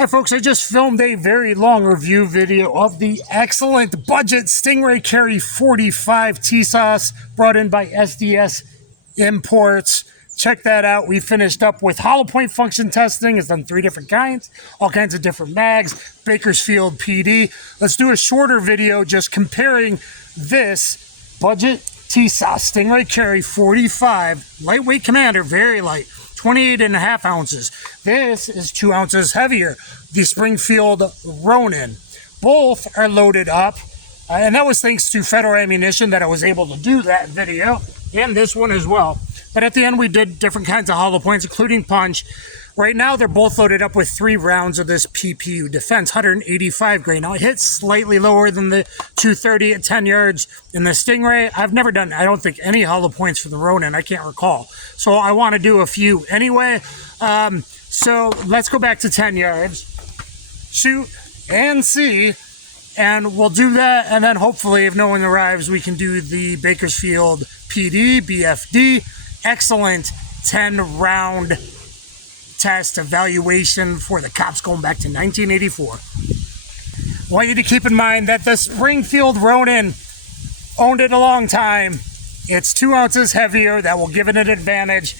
Hi folks, I just filmed a very long review video of the excellent budget Stingray Carry 45 Tisas brought in by SDS Imports. Check that out. We finished up with hollow point function testing. It's done 3 different kinds, all kinds of different mags, Bakersfield PD. Let's do a shorter video just comparing this budget Tisas Stingray Carry 45 lightweight commander, very light, 28.5 ounces. This is 2 ounces heavier, the Springfield RONIN. Both are loaded up, and that was thanks to Federal Ammunition that I was able to do that video, and this one as well. But at the end, we did different kinds of hollow points, including punch. Right now, they're both loaded up with 3 rounds of this PPU Defense 185 grain. Now, it hits slightly lower than the 230 at 10 yards in the Stingray. I've never done, I don't think, any hollow points for the RONIN. I can't recall. So I want to do a few anyway. So let's go back to 10 yards, shoot and see, and we'll do that. And then hopefully, if no one arrives, we can do the Bakersfield PD, BFD. Excellent 10-round test evaluation for the cops going back to 1984. I want you to keep in mind that the Springfield RONIN owned it a long time. It's 2 ounces heavier. That will give it an advantage.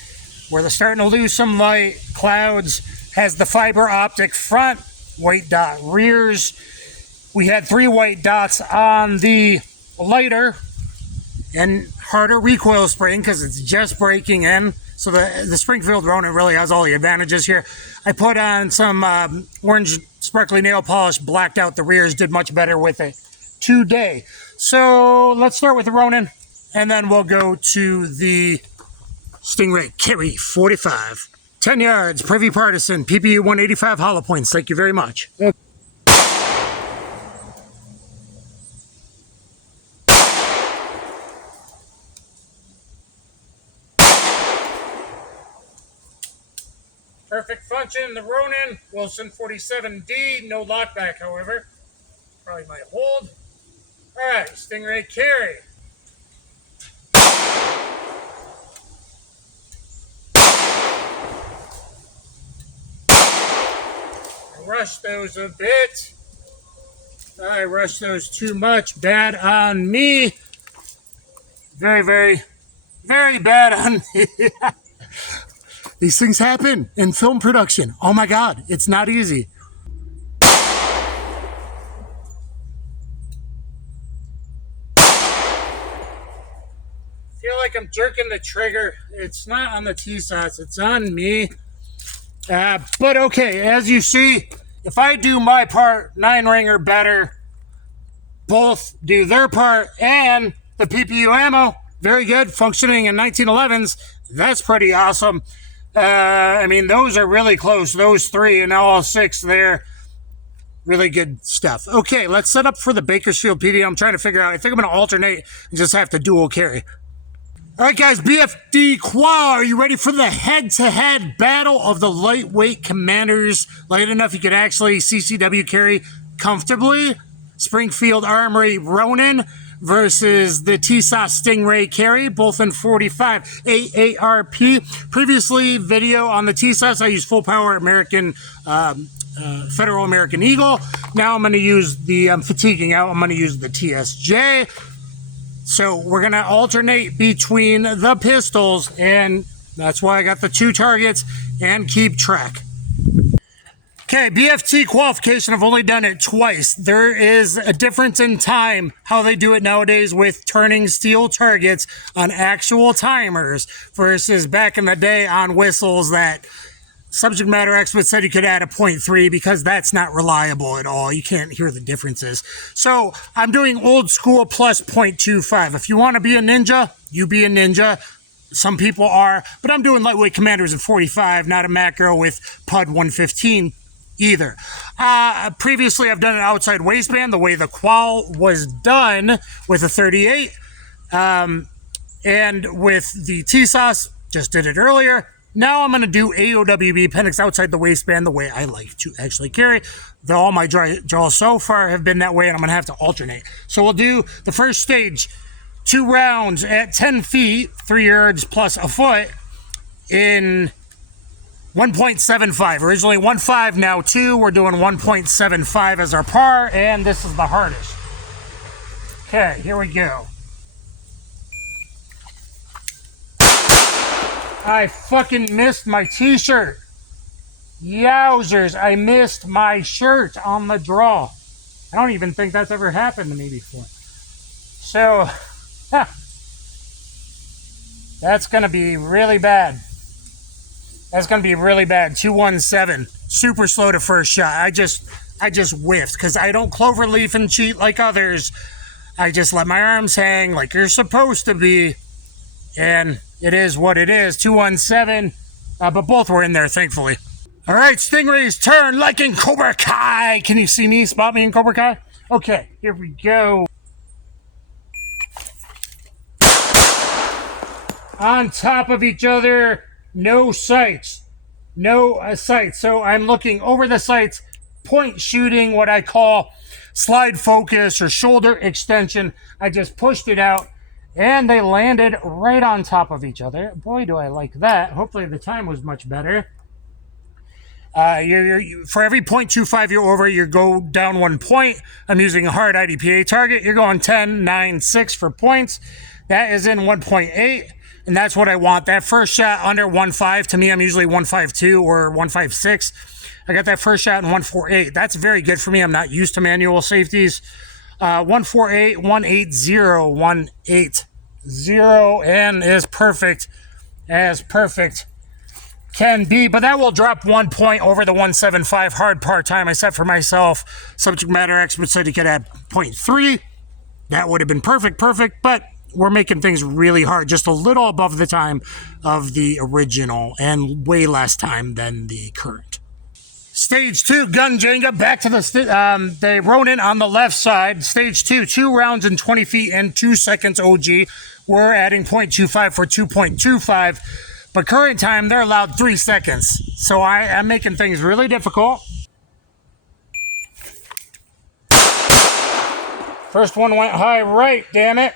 Where they're starting to lose some light. Clouds has the fiber optic front, white dot rears. We had 3 white dots on the lighter and harder recoil spring because it's just breaking in. So the Springfield RONIN really has all the advantages here. I put on some orange sparkly nail polish, blacked out the rears, did much better with it today. So let's start with the RONIN, and then we'll go to the Stingray Carry 45. 10 yards, Privy Partisan, PPU 185 hollow points. Thank you very much. Perfect function, the RONIN, Wilson 47D, no lockback, however. Probably might hold. All right, Stingray Carry. I rushed those a bit. I rushed those too much. Bad on me. Very, very, very bad on me. These things happen in film production. Oh my God, it's not easy. Feel like I'm jerking the trigger. It's not on the Tisas, it's on me. But okay, as you see, if I do my part, 9-ringer better, both do their part, and the PPU ammo, very good, functioning in 1911s. That's pretty awesome. I mean, those are really close. Those 3 and all 6 there. Really good stuff. Okay, let's set up for the Bakersfield PD. I'm trying to figure out. I think I'm going to alternate and just have to dual carry. All right, guys, BFD Qual, are you ready for the head-to-head battle of the lightweight commanders? Light enough you could actually CCW carry comfortably. Springfield Armory RONIN versus the Tisas Stingray Carry, both in 45 AARP. Previously, video on the Tisas, I used full power American, Federal American Eagle. Now I'm going to use the, fatiguing out, I'm going to use the TSJ. So we're going to alternate between the pistols, and that's why I got the 2 targets, and keep track. Okay, BFT qualification, I've only done it twice. There is a difference in time how they do it nowadays with turning steel targets on actual timers versus back in the day on whistles that subject matter experts said you could add a 0.3 because that's not reliable at all. You can't hear the differences. So I'm doing old school plus 0.25. If you want to be a ninja, you be a ninja. Some people are, but I'm doing lightweight commanders at 45, not a macro with PUD 115. Either. Previously, I've done an outside waistband the way the Qual was done with a 38. And with the Tisas, just did it earlier. Now I'm going to do AOWB appendix outside the waistband the way I like to actually carry. All my draws so far have been that way, and I'm going to have to alternate. So we'll do the first stage, 2 rounds at 10 feet, 3 yards plus a foot in 1.75. Originally 1.5, now 2. We're doing 1.75 as our par, and this is the hardest. Okay, here we go. I fucking missed my t-shirt. Yowzers, I missed my shirt on the draw. I don't even think that's ever happened to me before. So, that's going to be really bad. That's going to be really bad. 217. Super slow to first shot. I just whiffed because I don't cloverleaf and cheat like others. I just let my arms hang like you're supposed to be. And it is what it is. 217. But both were in there, thankfully. All right, Stingray's turn, like in Cobra Kai. Can you see me? Spot me in Cobra Kai? Okay, here we go. On top of each other, no sights. No sights. So I'm looking over the sights, point shooting, what I call slide focus or shoulder extension. I just pushed it out, and they landed right on top of each other. Boy, do I like that. Hopefully the time was much better. For every 0.25 you're over, you go down 1 point. I'm using a hard IDPA target. You're going 10, 9, 6 for points. That is in 1.8, and that's what I want. That first shot under 1.5, to me, I'm usually 1.52 or 1.56. I got that first shot in 1.48. That's very good for me. I'm not used to manual safeties. 1.48, 1.80, 1.80, and is perfect as perfect can be, but that will drop 1 point over the 1.75 hard par time I set for myself. Subject matter expert said he could add 0.3. That would have been perfect, but we're making things really hard, just a little above the time of the original and way less time than the current. Stage 2, gun Jenga, back to the RONIN on the left side. Stage 2, 2 rounds in 20 feet and 2 seconds OG. We're adding 0.25 for 2.25. But current time, they're allowed 3 seconds. So I'm making things really difficult. First one went high right, damn it.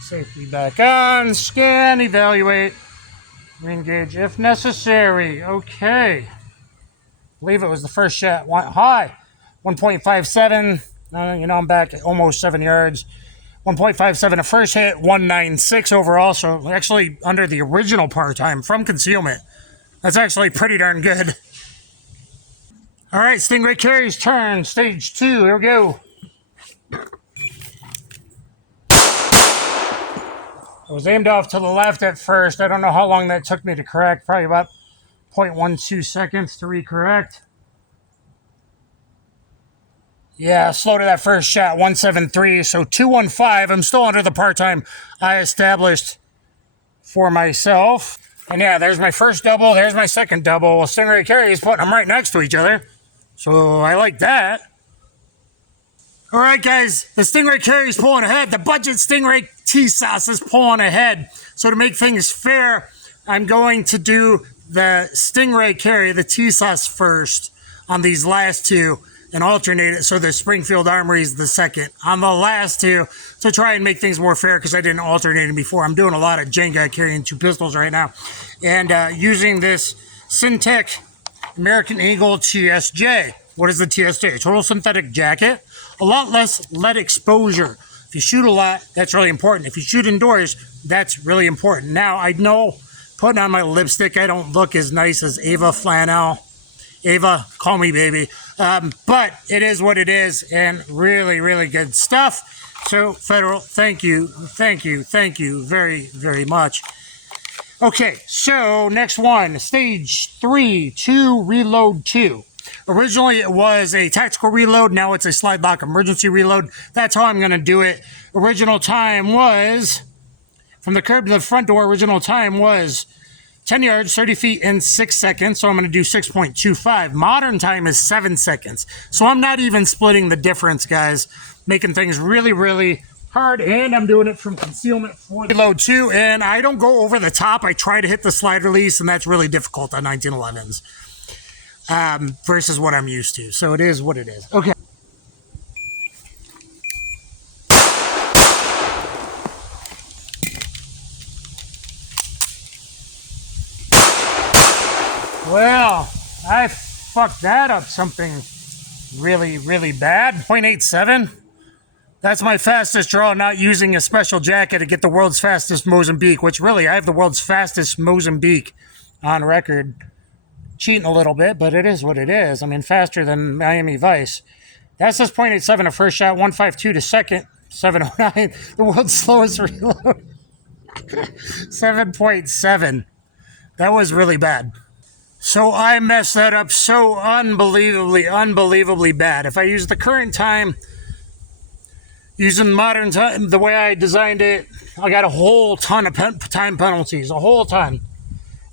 Safety back on, scan, evaluate, re-engage if necessary. Okay. I believe it was the first shot, went high. 1.57, I'm back at almost 7 yards. 1.57 a first hit, 196 overall, so actually under the original par time from concealment. That's actually pretty darn good. All right, Stingray carries turn, stage 2, here we go. I was aimed off to the left at first. I don't know how long that took me to correct, probably about 0.12 seconds to recorrect. Yeah, slow to that first shot, 173, so 215. I'm still under the par time I established for myself. And yeah, there's my first double, there's my second double. Stingray carries, putting them right next to each other. So I like that. All right, guys, the Stingray carry's pulling ahead. The budget Stingray Tisas is pulling ahead. So to make things fair, I'm going to do the Stingray carry, the Tisas first on these last two, and alternate it so the Springfield Armory is the second on the last two to try and make things more fair because I didn't alternate it before. I'm doing a lot of Jenga carrying 2 pistols right now. And using this Syntec American Eagle TSJ. What is the TSJ? Total synthetic jacket. A lot less lead exposure. If you shoot a lot, that's really important. If you shoot indoors, that's really important. Now, I know putting on my lipstick, I don't look as nice as Ava Flannel. Ava, call me baby. But it is what it is, and really, really good stuff. So, Federal, thank you very, very much. Okay, so next one, stage 3, 2, reload 2. Originally, it was a tactical reload. Now it's a slide lock emergency reload. That's how I'm going to do it. Original time was, from the curb to the front door, original time was 10 yards, 30 feet in 6 seconds. So I'm going to do 6.25. Modern time is 7 seconds. So I'm not even splitting the difference, guys. Making things really, really hard. And I'm doing it from concealment for reload 2. And I don't go over the top. I try to hit the slide release, and that's really difficult on 1911s. Versus what I'm used to. So it is what it is. Okay. fucked that up something really, really bad. 0.87. That's my fastest draw, not using a special jacket to get the world's fastest Mozambique, which really, I have the world's fastest Mozambique on record. Cheating a little bit, but it is what it is. I mean, faster than Miami Vice. That's just 0.87 to first shot, 152 to second, 709. The world's slowest reload. 7.7. That was really bad. So I messed that up so unbelievably bad. If I use the current time, using modern time, the way I designed it, I got a whole ton of time penalties, a whole ton.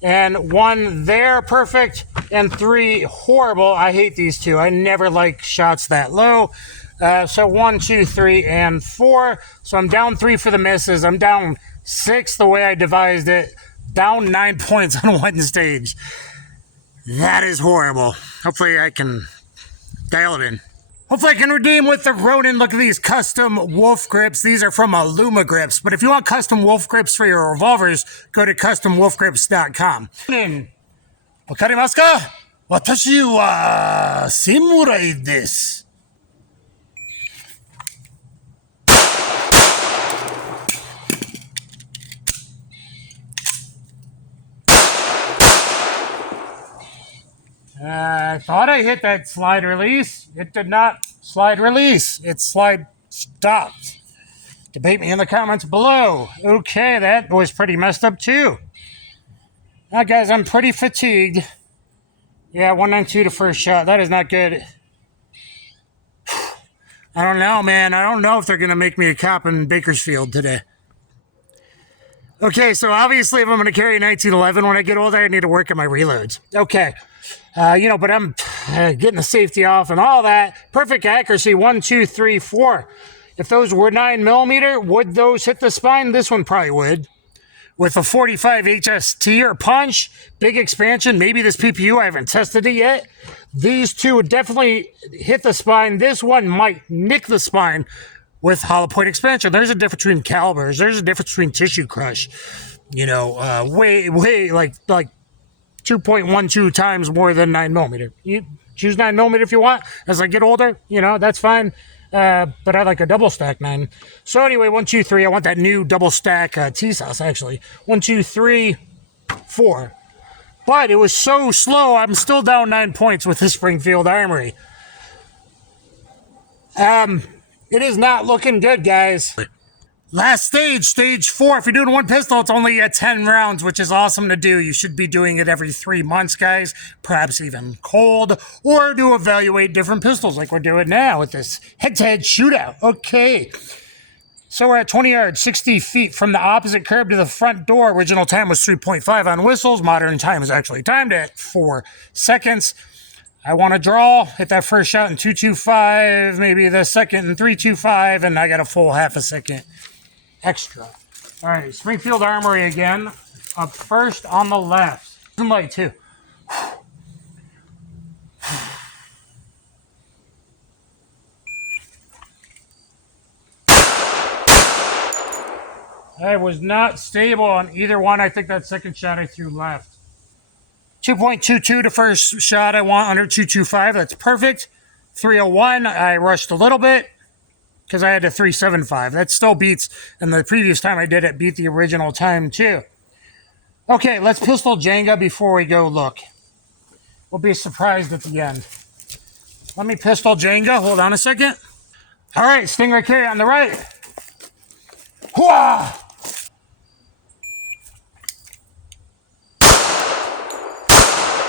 And 1 there, perfect, and 3 horrible. I hate these two. I never like shots that low. So 1, 2, 3, and 4. So I'm down 3 for the misses. I'm down 6 the way I devised it. Down 9 points on one stage. That is horrible. Hopefully I can dial it in. Hopefully I can redeem with the RONIN. Look at these custom wolf grips. These are from Luma Grips. But if you want custom wolf grips for your revolvers, go to customwolfgrips.com. Wakarimasu ka? Watashi wa samurai desu. I thought I hit that slide release. It did not slide release. It slide stopped. Debate me in the comments below. Okay, that was pretty messed up too. Now, guys, I'm pretty fatigued. Yeah, 192 to first shot. That is not good. I don't know, man. I don't know if they're going to make me a cop in Bakersfield today. Okay, so obviously if I'm going to carry 1911 when I get older, I need to work on my reloads. Okay. But I'm getting the safety off and all that. Perfect accuracy, 1, 2, 3, 4. If those were 9mm, would those hit the spine? This one probably would. With a 45 HST or punch, big expansion, maybe this PPU, I haven't tested it yet. These two would definitely hit the spine. This one might nick the spine with hollow point expansion. There's a difference between calibers. There's a difference between tissue crush. Way like 2.12 times more than 9mm. You choose 9mm if you want. As I get older, that's fine. But I like a double stack 9. So anyway, 1, 2, 3. I want that new double stack Tisas actually. 1, 2, 3, 4. But it was so slow. I'm still down 9 points with this Springfield Armory. It is not looking good, guys. Last stage, stage 4. If you're doing one pistol, it's only at 10 rounds, which is awesome to do. You should be doing it every 3 months, guys. Perhaps even cold, or to evaluate different pistols like we're doing now with this head-to-head shootout. Okay. So we're at 20 yards, 60 feet from the opposite curb to the front door. Original time was 3.5 on whistles. Modern time is actually timed at 4 seconds. I want to draw, hit that first shot in 2.25, maybe the second in 3.25, and I got a full half a second extra. All right, Springfield Armory again. Up first on the left. Light too. I was not stable on either one. I think that second shot I threw left. 2.22 to first shot. I want under 2.25. That's perfect. 3.01. I rushed a little bit because I had a 3.75. That still beats, and the previous time I did it beat the original time too. Okay, let's pistol Jenga before we go look. We'll be surprised at the end. Let me pistol Jenga. Hold on a second. All right, Stingray carry on the right. Hooah!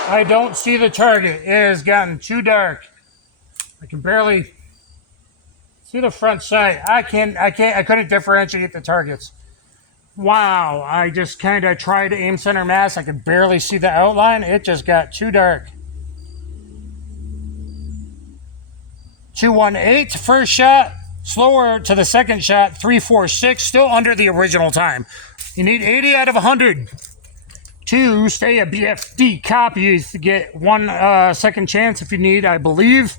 I don't see the target. It has gotten too dark. I can barely see the front sight. I couldn't differentiate the targets. Wow, I just kind of tried to aim center mass. I could barely see the outline. It just got too dark. 2.18 first shot, slower to the second shot, 3.46, still under the original time. You need 80 out of 100 to stay a BPD cop. You get 1 second chance if you need, I believe.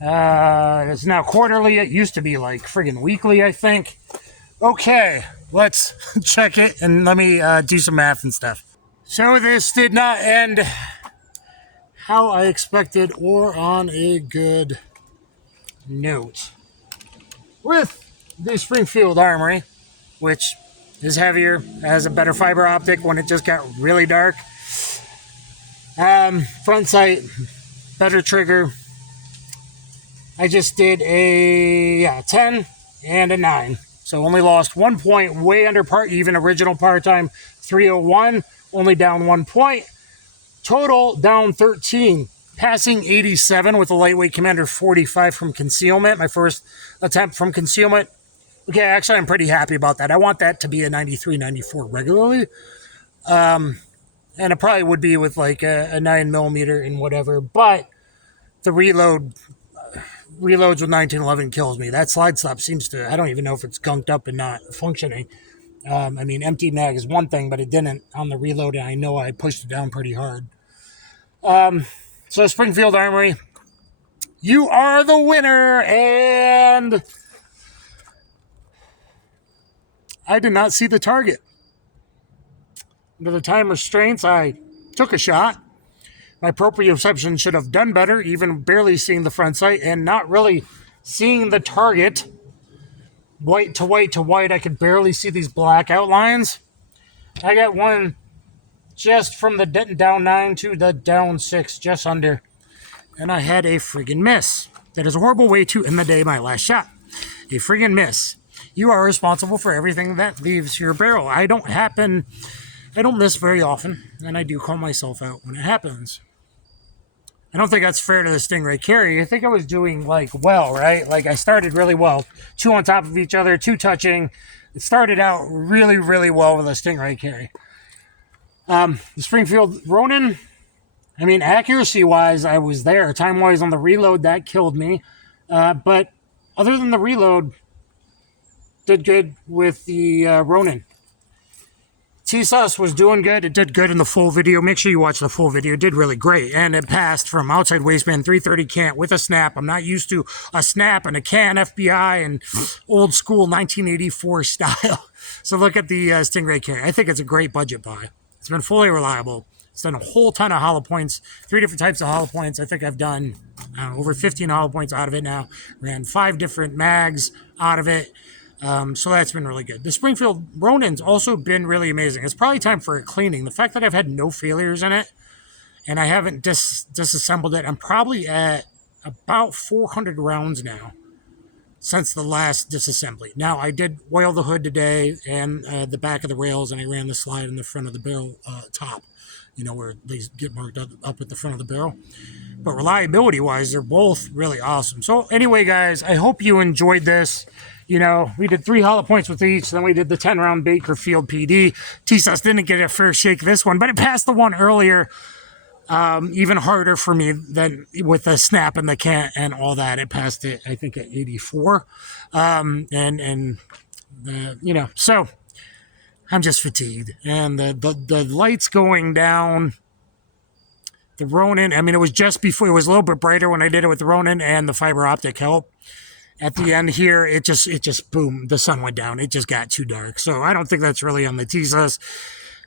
It's now quarterly. It used to be like friggin' weekly, I think. Okay, let's check it and let me do some math and stuff. So this did not end how I expected or on a good note. With the Springfield Armory, which is heavier, has a better fiber optic when it just got really dark. Front sight, better trigger. I just did a 10 and a 9. So only lost 1 point, way under part, even original part time, 301, only down 1 point. Total down 13, passing 87 with a lightweight Commander 45 from concealment. My first attempt from concealment. Okay, actually, I'm pretty happy about that. I want that to be a 93, 94 regularly. And it probably would be with like a 9mm and whatever. But the reloads with 1911 kills me. That slide stop seems to, I don't even know if it's gunked up and not functioning. I mean, empty mag is one thing, but it didn't on the reload, and I know I pushed it down pretty hard. So Springfield Armory, you are the winner, and I did not see the target. Under the time restraints, I took a shot. My proprioception should have done better, even barely seeing the front sight and not really seeing the target. White to white to white, I could barely see these black outlines. I got one just from the down 9 to the down 6, just under. And I had a friggin' miss. That is a horrible way to end the day, my last shot. A friggin' miss. You are responsible for everything that leaves your barrel. I don't miss very often, and I do call myself out when it happens. I don't think that's fair to the Stingray carry. I think I was doing, well, right? Like, I started really well. 2 on top of each other, 2 touching. It started out really, really well with a Stingray carry. The Springfield RONIN, I mean, accuracy-wise, I was there. Time-wise on the reload, that killed me. But other than the reload, did good with the RONIN. Tisas was doing good. It did good in the full video. Make sure you watch the full video. It did really great. And it passed from outside waistband 330 cant with a snap. I'm not used to a snap and a can FBI and old school 1984 style. So look at the Stingray carry. I think it's a great budget buy. It's been fully reliable. It's done a whole ton of hollow points, 3 different types of hollow points. I think I've done over 15 hollow points out of it now. Ran 5 different mags out of it. So that's been really good. The Springfield RONIN's also been really amazing. It's probably time for a cleaning. The fact that I've had no failures in it and I haven't disassembled it, I'm probably at about 400 rounds now since the last disassembly. Now, I did oil the hood today and the back of the rails, and I ran the slide in the front of the barrel top, where they get marked up at the front of the barrel. But reliability-wise, they're both really awesome. So anyway, guys, I hope you enjoyed this. We did 3 hollow points with each. Then we did the 10-round Bakersfield PD. Tisas didn't get a fair shake this one, but it passed the one earlier. Even harder for me than with the snap and the cant and all that. It passed it, I think, at 84. So I'm just fatigued. And the lights going down. The RONIN, I mean, it was just before, it was a little bit brighter when I did it with the RONIN, and the fiber optic helped. At the end here, it just boom, the sun went down. It just got too dark. So I don't think that's really on the Tisas.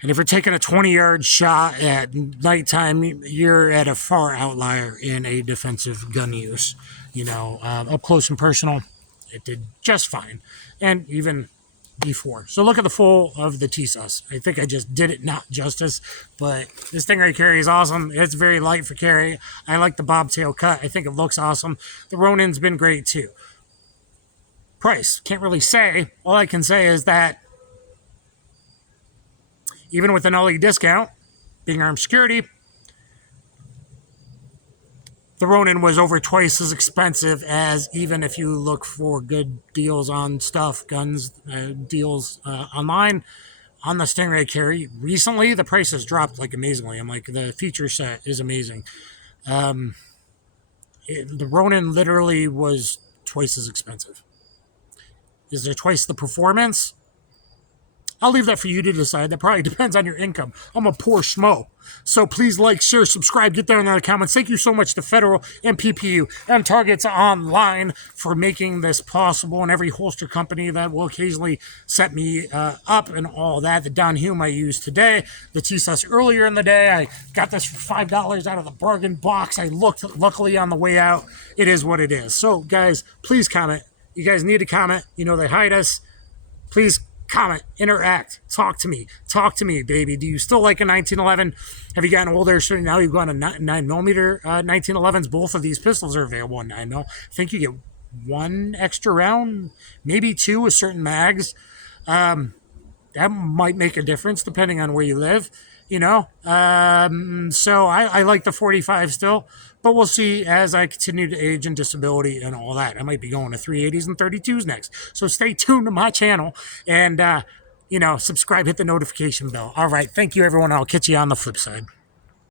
And if you're taking a 20-yard shot at nighttime, you're at a far outlier in a defensive gun use. Up close and personal, it did just fine. And even before. So look at the full of the Tisas. I think I just did it not justice, but this Stingray carry is awesome. It's very light for carry. I like the bobtail cut. I think it looks awesome. The RONIN's been great too. Price, can't really say. All I can say is that even with an LE discount, being armed security, the RONIN was over twice as expensive as, even if you look for good deals on stuff, guns, deals online, on the Stingray carry. Recently, the price has dropped amazingly. The feature set is amazing. The RONIN literally was twice as expensive. Is there twice the performance? I'll leave that for you to decide. That probably depends on your income. I'm a poor schmo. So please like, share, subscribe, get down in the comments. Thank you so much to Federal and PPU and Targets Online for making this possible, and every holster company that will occasionally set me up and all that. The Don Hume I used today, the Tisas earlier in the day. I got this for $5 out of the bargain box. I looked, luckily, on the way out. It is what it is. So, guys, please comment. You guys need to comment. You know they hide us. Please comment, interact, talk to me, baby. Do you still like a 1911? Have you gotten older? So now you've gone to 9mm 1911s. Both of these pistols are available in 9mm. I think you get one extra round, maybe two with certain mags. That might make a difference depending on where you live, you know. So I like the 45 still, but we'll see as I continue to age and disability and all that. I might be going to 380s and 32s next. So stay tuned to my channel and, you know, subscribe, hit the notification bell. All right. Thank you, everyone. I'll catch you on the flip side.